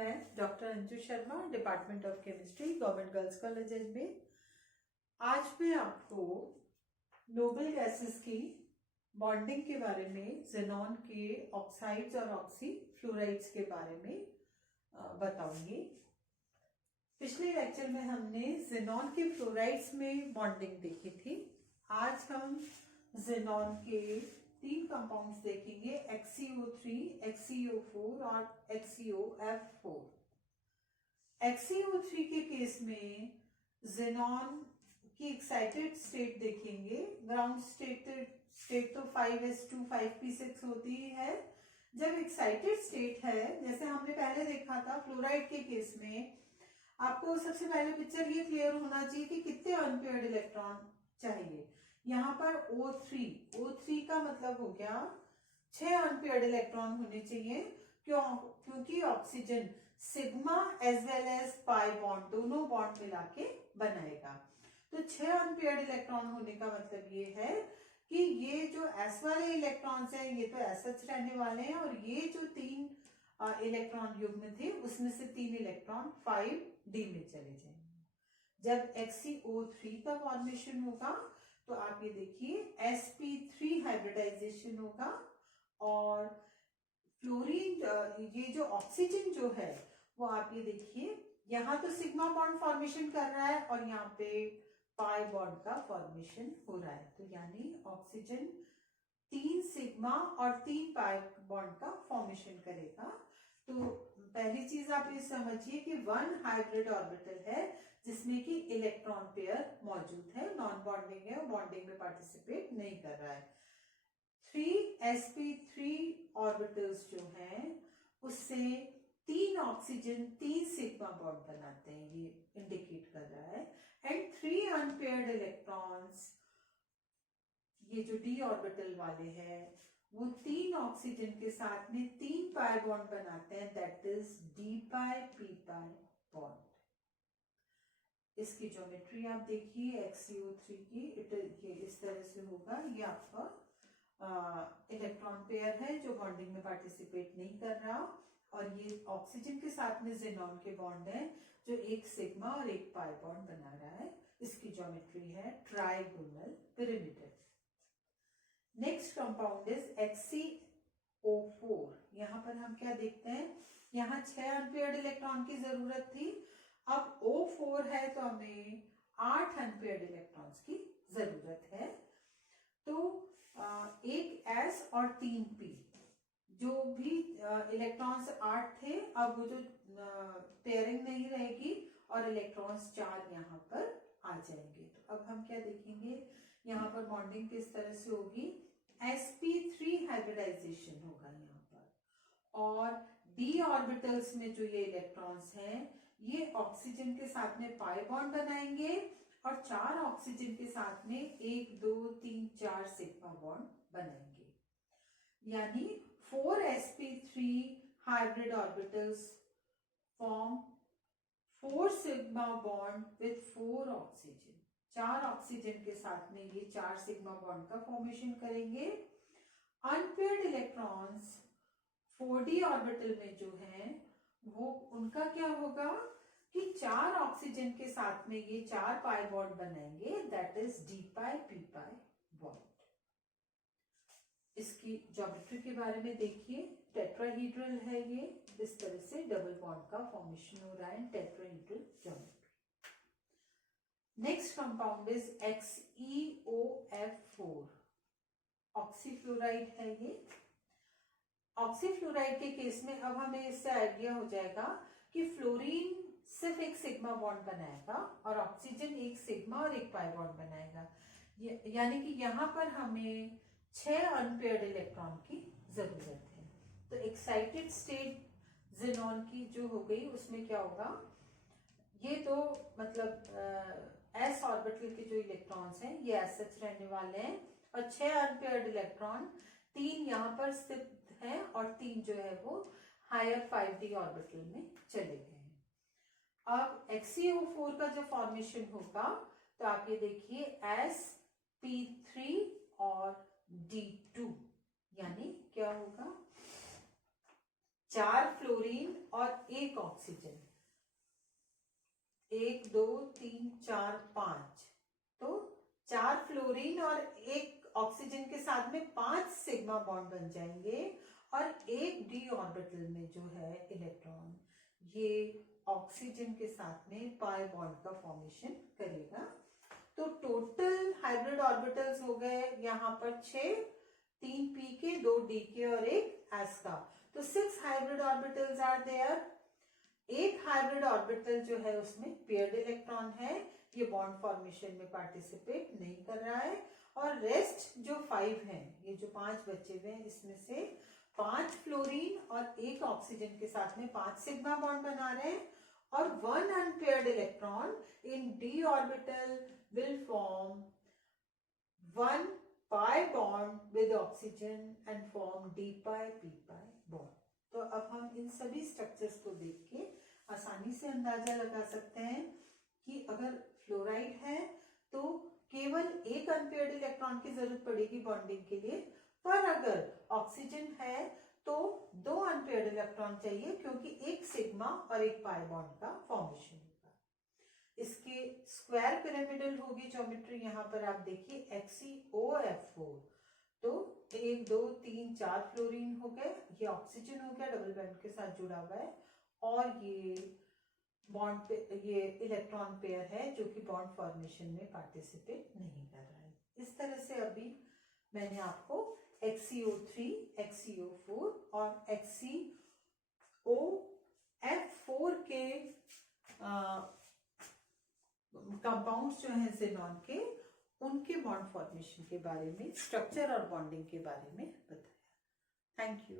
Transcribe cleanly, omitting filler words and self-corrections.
मैं doctor Anju Sharma, department of chemistry, government girls college Ajmer. आज मैं आपको नोबल गैसेस की बॉन्डिंग के बारे में, जेनॉन के ऑक्साइड्स और ऑक्सी फ्लोराइड्स के बारे में बताऊंगी। पिछले लेक्चर में हमने जेनॉन के फ्लोराइड्स में बॉन्डिंग देखी थी। आज हम जेनॉन के 3 कंपाउंड्स देखेंगे, XCO3, XCO4 और XCOF4। XCO3 के केस में जेनॉन की एक्साइटेड स्टेट देखेंगे। ग्राउंड स्टेट तो 5s2 5p6 होती है। जब एक्साइटेड स्टेट है, जैसे हमने पहले देखा था फ्लोराइड के केस में, आपको सबसे पहले पिक्चर ये क्लियर होना चाहिए कि कितने अनपेयर्ड इलेक्ट्रॉन चाहिए। यहाँ पर O3 का मतलब हो गया 6 अनपेयर्ड इलेक्ट्रॉन होने चाहिए। क्योंकि oxygen sigma as well as pi bond, दोनों बॉन्ड मिला के बनाएगा। तो 6 अनपेयर्ड इलेक्ट्रॉन होने का मतलब ये है कि ये जो एस वाले इलेक्ट्रॉन्स हैं ये तो एस एच रहने वाले हैं, और ये जो 3 इलेक्ट्रॉन युग्म थे उसमें से 3 इलेक्ट्रॉन 5d में चले जाएंगे। जब XCO3 का फॉर्मेशन होगा तो आप ये देखिए sp3 हाइब्रिडाइजेशन होगा, और फ्लोरीन, ये जो ऑक्सीजन जो है वो आप ये देखिए यहाँ तो सिग्मा बॉन्ड फॉर्मेशन कर रहा है और यहाँ पे पाई बॉन्ड का फॉर्मेशन हो रहा है। तो यानी ऑक्सीजन 3 सिग्मा और 3 पाई बॉन्ड का फॉर्मेशन करेगा। तो पहली चीज आप ये समझिए कि 1 हाइब्रिड ऑर्बिटल है जिसमें कि इलेक्ट्रॉन पेयर मौजूद है, नॉन बॉन्डिंग है, बॉन्डिंग में पार्टिसिपेट नहीं कर रहा है। 3sp3 ऑर्बिटल्स जो हैं उससे 3 ऑक्सीजन 3 सिग्मा बॉन्ड बनाते हैं, ये इंडिकेट कर रहा है। एंड 3 अनपेयर्ड इलेक्ट्रॉन्स, ये जो d ऑर्बिटल वाले हैं वो 3 ऑक्सीजन के साथ में 3 पाई बॉन्ड बनाते हैं, that is d pi p pi bond. इसकी ज्योमेट्री आप देखिए XCO3 की, ये इस तरह से होगा। ये आपका इलेक्ट्रॉन पेयर है जो बॉन्डिंग में पार्टिसिपेट नहीं कर रहा, और ये ऑक्सीजन के साथ में जेनॉन के बॉन्ड है जो एक सिग्मा और एक पाई बॉन्ड बना रहा है। इसकी ज्योमेट्री है trigonal pyramidal. Next compound is XCO4। यहाँ पर हम क्या देखते हैं, यहाँ 6 अनपेयर्ड इलेक्ट्रॉन की जरूरत थी, अब O4 है तो हमें 8 अनपेयर्ड इलेक्ट्रॉन्स की जरूरत है। तो एक S और 3 P, जो भी इलेक्ट्रॉन्स 8 थे अब वो जो पेयरिंग नहीं रहेगी और इलेक्ट्रॉन्स 4 यहाँ पर आ जाएंगे। तो अब हम क्या देखेंगे, यहाँ पर बॉन्डिंग किस तरह से होगी, sp3 हाइब्रिडाइजेशन होगा यहाँ पर, और d ऑर्बिटल्स में जो ये इलेक्ट्रॉन्स हैं ये ऑक्सीजन के साथ में पाई बॉन्ड बनाएंगे और 4 ऑक्सीजन के साथ में 1 2 3 4 सिग्मा बॉन्ड बनाएंगे। यानी 4sp3 hybrid orbitals form 4 sigma bond with 4 oxygen. 4 oxygen के साथ में ये 4 सिग्मा बॉन्ड का फॉर्मेशन करेंगे। अनपेयर्ड इलेक्ट्रॉन्स 4d ऑर्बिटल में जो हैं वो उनका क्या होगा कि 4 ऑक्सीजन के साथ में ये 4 पाई बॉन्ड बनाएंगे, that is d pi p pi bond. इसकी ज्योमेट्री के बारे में देखिए, टेट्राहीड्रल है ये, इस तरह से डबल बॉन्ड का फॉर्मेशन हो रहा है, tetrahedral geometry. Next compound is XeOF4। ऑक्सीफ्लोराइड है ये। ऑक्सीफ्लोराइड के केस में अब हमें इससे आइडिया हो जाएगा कि फ्लोरीन सिर्फ एक सिग्मा बॉन्ड बनाएगा और ऑक्सीजन एक सिग्मा और एक पाई बॉन्ड बनाएगा। यानी कि यहाँ पर हमें 6 अनपेयर्ड इलेक्ट्रॉन की जरूरत है। तो एक्साइटेड स्टेट जेनॉन की जो हो गई उसमें क्या होगा, ये तो मतलब s ऑर्बिटल के जो इलेक्ट्रॉन्स हैं ये SH रहने वाले हैं, और 6 अनपेयर्ड इलेक्ट्रॉन 3 यहाँ पर स्थित है और 3 जो है वो हायर 5d ऑर्बिटल में चले गए हैं। अब XCO4 का जो फॉर्मेशन होगा तो आप ये देखिए sp3 और d2, यानी क्या होगा 4 फ्लोरीन और 1 ऑक्सीजन, 1 2 3 4 5, तो 4 फ्लोरीन और 1 ऑक्सीजन के साथ में 5 सिग्मा बॉन्ड बन जाएंगे और एक डी ऑर्बिटल में जो है इलेक्ट्रॉन ये ऑक्सीजन के साथ में पाई बॉन्ड का फॉर्मेशन करेगा। तो टोटल हाइब्रिड ऑर्बिटल्स हो गए यहाँ पर 6, 3 पी के, 2 डी के और 1 एस का, तो 6 हाइब्रिड ऑर्बिटल्स आर देयर। एक हाइब्रिड ऑर्बिटल जो है उसमें पेयर्ड इलेक्ट्रॉन है, ये बॉन्ड फॉर्मेशन में पार्टिसिपेट नहीं कर रहा है, और रेस्ट जो 5 हैं, ये जो 5 बचे हुए हैं, इसमें से 5 फ्लोरीन और 1 ऑक्सीजन के साथ में 5 सिग्मा बॉन्ड बना रहे हैं, और 1 unpaired electron in D orbital will form 1 pi bond with oxygen and form d pi p pi bond। तो अब हम इन सभी स्ट्रक्चर्स को देख के आसानी से अंदाजा लगा सकते हैं कि अगर फ्लोराइड है तो केवल एक अनपेयर्ड इलेक्ट्रॉन की जरूरत पड़ेगी बॉन्डिंग के लिए, पर अगर ऑक्सीजन है तो 2 अनपेयर्ड इलेक्ट्रॉन चाहिए, क्योंकि एक सिग्मा और एक पाई बॉन्ड का फॉर्मेशन होगा। इसके स्क्वायर पिरामिडल होगी ज्योमेट्री, यहाँ पर आप देखिए XeOF4, तो 1 2 3 4 फ्लोरीन हो गए, ये ऑक्सीजन हो गया, डबल बॉन्ड के साथ जुड़ा हुआ है, और ये बॉन्ड पे ये इलेक्ट्रॉन पेयर है जो कि बॉन्ड फॉर्मेशन में पार्टिसिपेट नहीं कर रहा है। इस तरह से अभी मैंने आपको XeO3, XeO4 और XeOF4 के कंपाउंड्स जो हैं ज़ेनॉन के, उनके बॉन्ड फॉर्मेशन के बारे में, स्ट्रक्चर और बॉन्डिंग के बारे में बताया। Thank you.